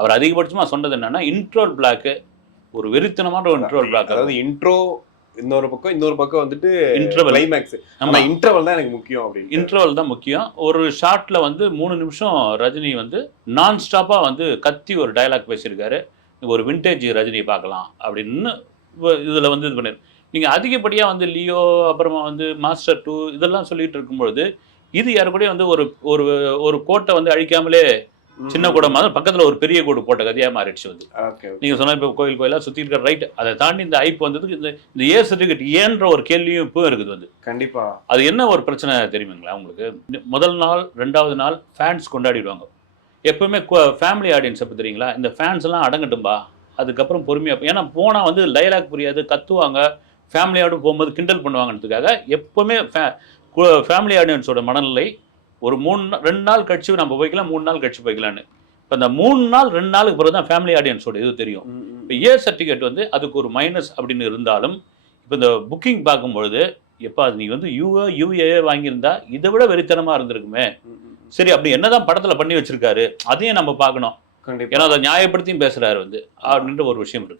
அவர் அதிகபட்சமாக சொன்னது என்னன்னா இன்ட்ரோல் பிளாக்கு, ஒரு வெறித்தனமான ஒரு இன்ட்ரோல் பிளாக். அதாவது இன்ட்ரோ இன்னொரு பக்கம் வந்துட்டு இன்டர்வல், கிளைமேக்ஸ். ஆமா, இன்டர்வல் தான் எனக்கு முக்கியம் அப்படின்னு. இன்டர்வல் தான் முக்கியம். ஒரு ஷார்ட்ல வந்து 3 நிமிஷம் ரஜினி வந்து நான் ஸ்டாப்பா வந்து கத்தி ஒரு டயலாக் பேசியிருக்காரு. ஒரு விண்டேஜ் ரஜினியை பார்க்கலாம் அப்படின்னு இதுல வந்து இது பண்ணிரு. நீங்க அதிகப்படியா வந்து லியோ, அப்புறமா வந்து மாஸ்டர் 2 இதெல்லாம் சொல்லிட்டு இருக்கும்பொழுது, இது யாரு கூட வந்து ஒரு ஒரு ஒரு கோட்டை வந்து அழிக்காமலே சின்ன கூட மாதிரி பக்கத்துல ஒரு பெரிய கோடு போட்ட கதையா மாறிடுச்சு வந்து. நீங்க சொன்ன இப்போ கோயில் கோயிலா சுத்தி இருக்கிற ரைட், அதை தாண்டி இந்த ஐப் வந்ததுக்கு இந்த ஏ சர்டிஃபிகேட் ஏன்ற ஒரு கேள்வியும் இப்போ இருக்குது வந்து. கண்டிப்பா அது என்ன ஒரு பிரச்சனை தெரியுங்களா உங்களுக்கு? முதல் நாள் 2வது நாள் ஃபேன்ஸ் கொண்டாடிடுவாங்க. எப்பவுமே ஃபேமிலி ஆடியன்ஸ் எப்போ தெரியுங்களா, இந்த ஃபேன்ஸ் எல்லாம் அடங்கட்டும்பா, அதுக்கப்புறம் பொறுமையா, ஏன்னா போனா வந்து டைலாக் புரியாது, கத்துவாங்க, ஃபேமிலியோடு போகும்போது கிண்டல் பண்ணுவாங்கன்றதுக்காக எப்பவுமே ஃபேமிலி ஆடியன்ஸோட மனநிலை ஒரு 2 நாள் கழிச்சு நம்ம போய்க்கலாம், 3 நாள் கழிச்சு போய்க்கலான்னு. இப்போ இந்த 3 நாள் 2 நாளுக்கு பிறகு தான் ஃபேமிலி ஆடியன்ஸோட இது தெரியும். இப்போ ஏ சர்டிஃபிகேட் வந்து அதுக்கு ஒரு மைனஸ் அப்படின்னு இருந்தாலும், இப்போ இந்த புக்கிங் பார்க்கும்பொழுது எப்போ அது நீ வந்து யூஏ வாங்கியிருந்தா இதை விட வெறித்தனமாக இருந்திருக்குமே, சரி அப்படி என்னதான் படத்தில் பண்ணி வச்சிருக்காரு அதையும் நம்ம பார்க்கணும். ஏன்னா அதை நியாயப்படுத்தியும் பேசுறாரு வந்து அப்படின்ற ஒரு விஷயம் இருக்கு.